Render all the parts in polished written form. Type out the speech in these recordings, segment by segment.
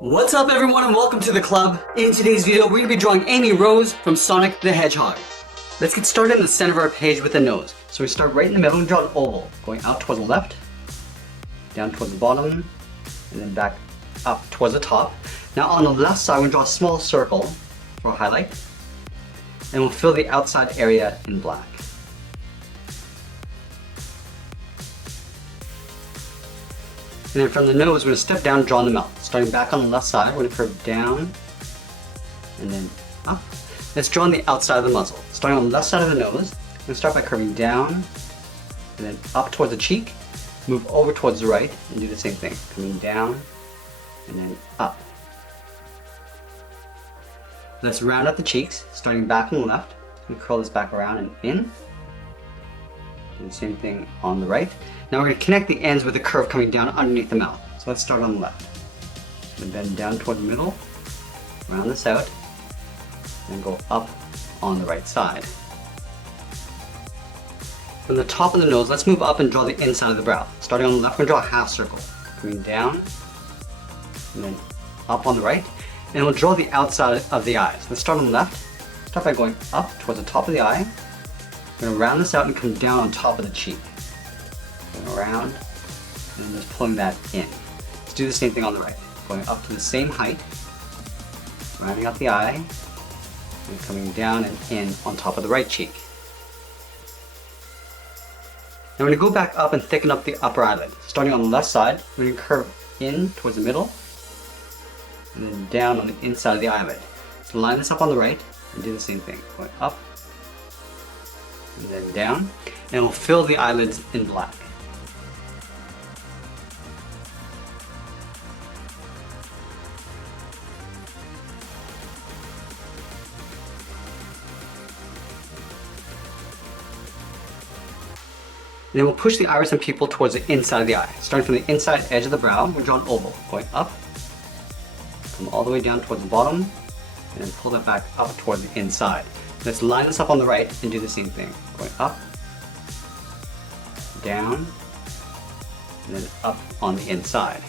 What's up everyone and welcome to the club. In today's video we're going to be drawing Amy Rose from Sonic the Hedgehog. Let's get started in the center of our page with the nose. So we start right in the middle and draw an oval, going out towards the left, down towards the bottom, and then back up towards the top. Now on the left side we're going to draw a small circle for a highlight, and we'll fill the outside area in black. And then from the nose, we're going to step down and draw in the mouth. Starting back on the left side, we're going to curve down and then up. Let's draw on the outside of the muzzle. Starting on the left side of the nose, we're going to start by curving down and then up towards the cheek, move over towards the right, and do the same thing. Coming down and then up. Let's round up the cheeks, starting back on the left, and curl this back around and in. Do the same thing on the right. Now we're going to connect the ends with a curve coming down underneath the mouth. So let's start on the left. And bend down toward the middle, round this out, and go up on the right side. From the top of the nose, let's move up and draw the inside of the brow. Starting on the left, we're going to draw a half circle. Coming down, and then up on the right. And we'll draw the outside of the eyes. Let's start on the left. Start by going up towards the top of the eye. We're going to round this out and come down on top of the cheek. Going around, and just pulling that in. Let's do the same thing on the right. Going up to the same height, rounding out the eye, and coming down and in on top of the right cheek. Now we're going to go back up and thicken up the upper eyelid. Starting on the left side, we're going to curve in towards the middle, and then down on the inside of the eyelid. So line this up on the right, and do the same thing. Going up, and then down, and we'll fill the eyelids in black. And then we'll push the iris and pupil towards the inside of the eye. Starting from the inside edge of the brow, we'll draw an oval, going up, come all the way down towards the bottom, and then pull that back up towards the inside. Let's line this up on the right and do the same thing. Going up, down, and then up on the inside.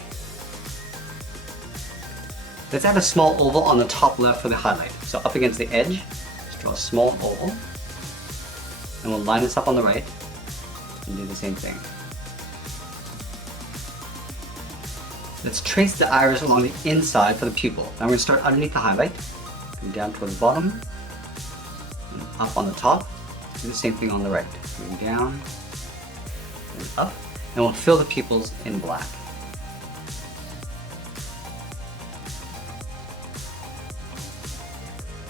Let's add a small oval on the top left for the highlight. So up against the edge, just draw a small oval, and we'll line this up on the right, and do the same thing. Let's trace the iris along the inside for the pupil. Now we're going to start underneath the highlight, come down towards the bottom, and up on the top. Do the same thing on the right. Going down, and up, and we'll fill the pupils in black.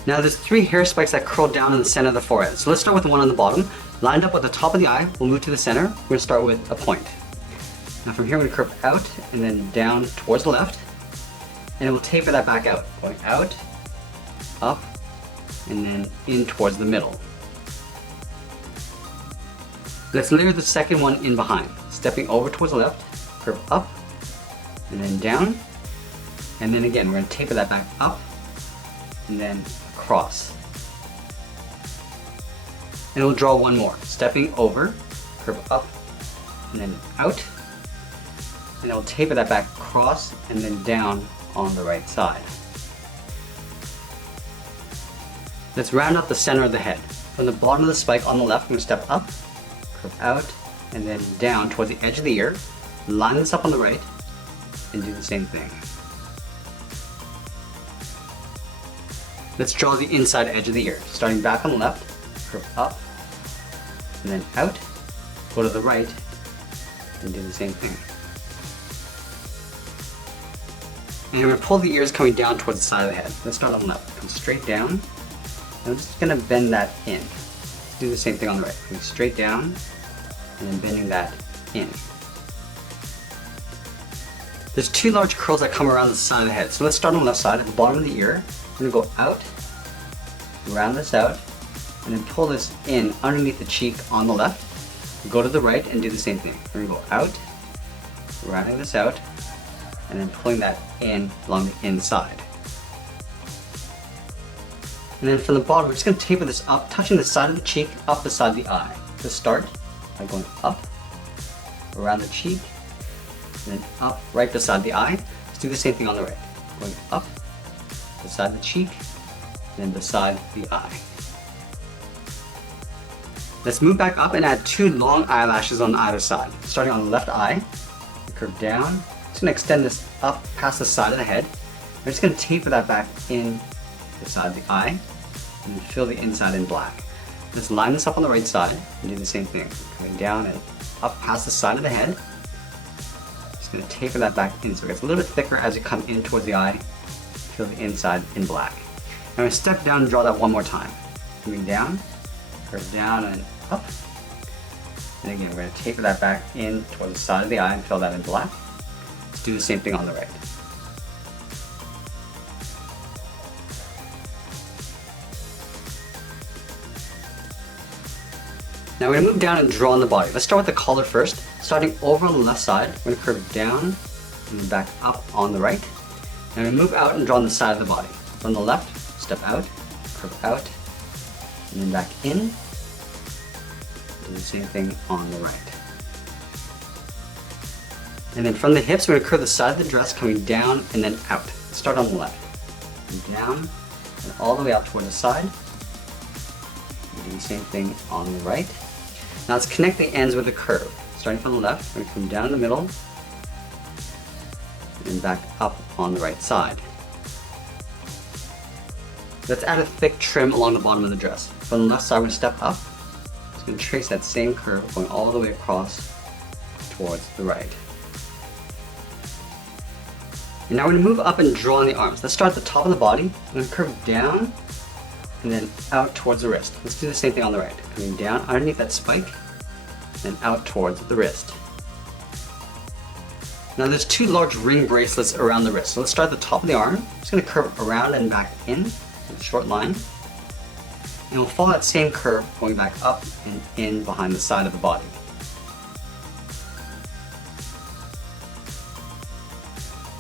Now there's 3 hair spikes that curl down in the center of the forehead. So let's start with the one on the bottom. Lined up with the top of the eye, we'll move to the center. We're going to start with a point. Now from here we're going to curve out and then down towards the left. And we'll taper that back out. Going out, up, and then in towards the middle. Let's layer the second one in behind. Stepping over towards the left, curve up, and then down. And then again, we're going to taper that back up, and then across. And we'll draw one more. Stepping over, curve up, and then out. And we'll taper that back across and then down on the right side. Let's round out the center of the head. From the bottom of the spike on the left, we're going to step up, curve out, and then down towards the edge of the ear. Line this up on the right, and do the same thing. Let's draw the inside edge of the ear. Starting back on the left, curve up, and then out, go to the right, and do the same thing. And we're going to pull the ears coming down towards the side of the head. Let's start on the left. Come straight down, and I'm just going to bend that in. Let's do the same thing on the right. Coming straight down, and then bending that in. There's 2 large curls that come around the side of the head. So let's start on the left side at the bottom of the ear. We're going to go out, round this out, and then pull this in underneath the cheek on the left. Go to the right and do the same thing. We're going to go out, rounding this out, and then pulling that in along the inside. And then from the bottom, we're just going to taper this up, touching the side of the cheek, up the side of the eye. To start by going up, around the cheek, and then up right beside the eye. Let's do the same thing on the right. going up, beside the cheek, and then beside the eye. Let's move back up and add 2 long eyelashes on either side. Starting on the left eye, curve down. Just gonna extend this up past the side of the head. We're just gonna taper that back in the side of the eye and then fill the inside in black. Let's line this up on the right side and do the same thing. Coming down and up past the side of the head. Just gonna taper that back in so it gets a little bit thicker as you come in towards the eye. Fill the inside in black. Now I'm gonna step down and draw that one more time. Coming down, curve down and up. And again, we're going to taper that back in towards the side of the eye and fill that in black. Let's do the same thing on the right. Now we're going to move down and draw on the body. Let's start with the collar first. Starting over on the left side, we're going to curve down and back up on the right. And we're going to move out and draw on the side of the body. From the left, step out, curve out, and then back in. Do the same thing on the right. And then from the hips, we're going to curve the side of the dress coming down and then out. Start on the left. And down and all the way out towards the side. Do the same thing on the right. Now let's connect the ends with a curve. Starting from the left, we're going to come down the middle and back up on the right side. Let's add a thick trim along the bottom of the dress. From the left side, we're going to step up. Just going to trace that same curve going all the way across towards the right. And now we're going to move up and draw on the arms. Let's start at the top of the body. I'm going to curve down and then out towards the wrist. Let's do the same thing on the right. Coming down underneath that spike and out towards the wrist. Now there's 2 large ring bracelets around the wrist. So let's start at the top of the arm. I'm just going to curve around and back in with a short line. And we'll follow that same curve going back up and in behind the side of the body.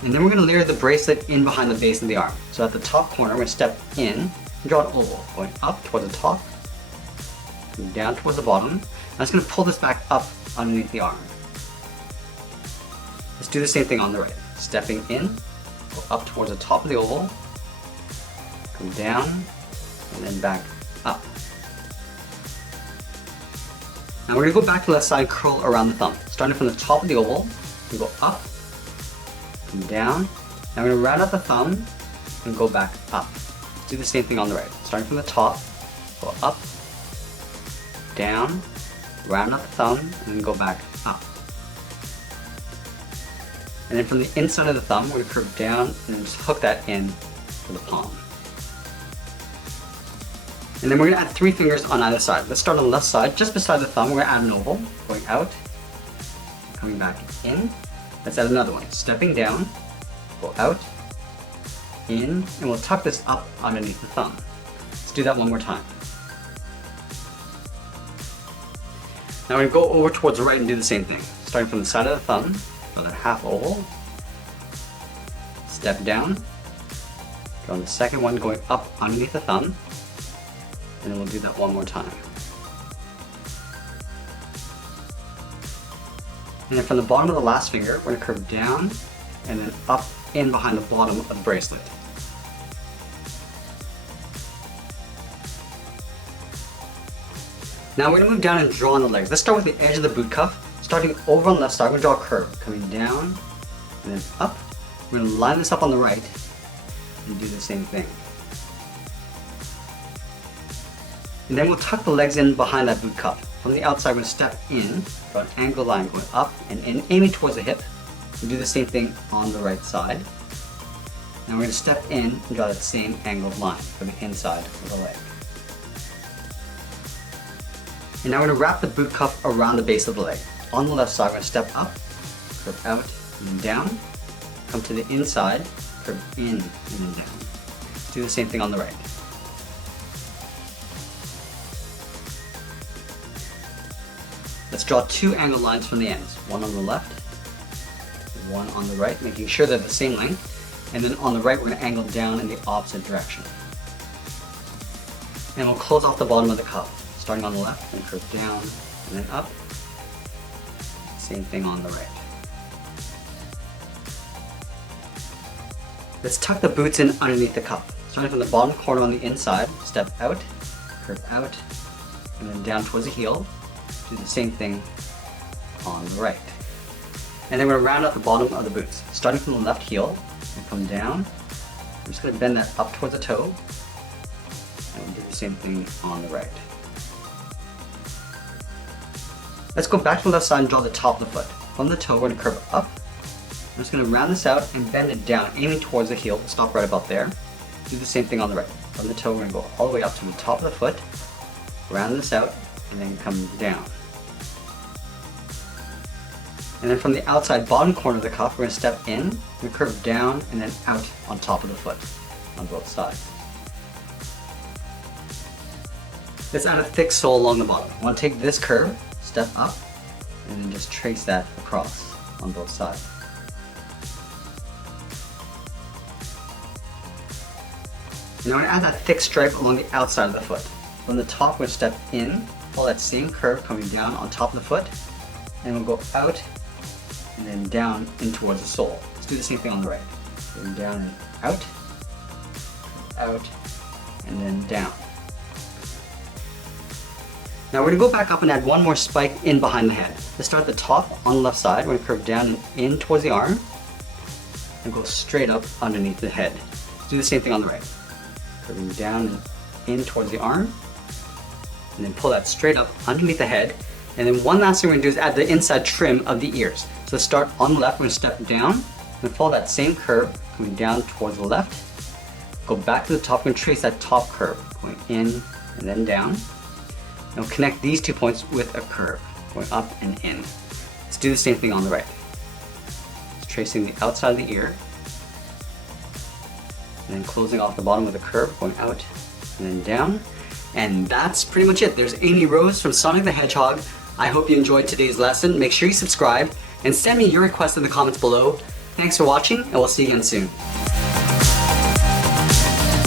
And then we're going to layer the bracelet in behind the base of the arm. So at the top corner, we're going to step in and draw an oval, going up towards the top, and down towards the bottom. I'm just going to pull this back up underneath the arm. Let's do the same thing on the right. Stepping in, go up towards the top of the oval, come down, and then back up. Now we're going to go back to the left side, curl around the thumb. Starting from the top of the oval, we go up, come down. Now we're going to round out the thumb and go back up. Do the same thing on the right. Starting from the top, go up, down, round out the thumb, and then go back up. And then from the inside of the thumb, we're going to curve down and then just hook that in to the palm. And then we're going to add 3 fingers on either side. Let's start on the left side, just beside the thumb, we're going to add an oval, going out, coming back in. Let's add another one. Stepping down, go out, in, and we'll tuck this up underneath the thumb. Let's do that one more time. Now we're going to go over towards the right and do the same thing. Starting from the side of the thumb, another half oval, step down, go on the second one going up underneath the thumb, and then we'll do that one more time. And then from the bottom of the last finger, we're going to curve down and then up in behind the bottom of the bracelet. Now we're going to move down and draw on the legs. Let's start with the edge of the boot cuff. Starting over on the left side, we're going to draw a curve. Coming down and then up. We're going to line this up on the right and do the same thing. And then we'll tuck the legs in behind that boot cuff. From the outside, we're going to step in, draw an angled line going up and in, aiming towards the hip. We'll do the same thing on the right side. Now we're going to step in and draw that same angled line for the inside of the leg. And now we're going to wrap the boot cuff around the base of the leg. On the left side, we're going to step up, curve out, and then down, come to the inside, curve in, and then down. Let's do the same thing on the right. Let's draw 2 angled lines from the ends, one on the left, and one on the right, making sure they're the same length. And then on the right, we're going to angle down in the opposite direction. And we'll close off the bottom of the cuff. Starting on the left, and curve down, and then up. Same thing on the right. Let's tuck the boots in underneath the cup. Starting from the bottom corner on the inside, step out, curve out, and then down towards the heel. Do the same thing on the right. And then we're going to round out the bottom of the boots. Starting from the left heel, and come down. I'm just going to bend that up towards the toe, and we'll do the same thing on the right. Let's go back to the left side and draw the top of the foot. From the toe, we're going to curve up. I'm just going to round this out and bend it down, aiming towards the heel. Stop right about there. Do the same thing on the right. From the toe, we're going to go all the way up to the top of the foot, round this out, and then come down. And then from the outside bottom corner of the cuff, we're going to step in, we curve down, and then out on top of the foot on both sides. Let's add a thick sole along the bottom. I want to take this curve, step up, and then just trace that across on both sides. Now I'm going to add that thick stripe along the outside of the foot. From the top, we're going to step in, follow that same curve coming down on top of the foot, and we'll go out and then down in towards the sole. Let's do the same thing on the right. Going down and out, and then down. Now we're going to go back up and add one more spike in behind the head. Let's start at the top on the left side. We're going to curve down and in towards the arm, and go straight up underneath the head. Let's do the same thing on the right. Curving down and in towards the arm, and then pull that straight up underneath the head. And then one last thing we're going to do is add the inside trim of the ears. So let's start on the left, we're going to step down, and follow that same curve, coming down towards the left. Go back to the top, we're going to trace that top curve, going in and then down. And we'll connect these 2 points with a curve, going up and in. Let's do the same thing on the right. Just tracing the outside of the ear, and then closing off the bottom with a curve, going out and then down. And that's pretty much it. There's Amy Rose from Sonic the Hedgehog. I hope you enjoyed today's lesson. Make sure you subscribe and send me your requests in the comments below. Thanks for watching, and we'll see you again soon.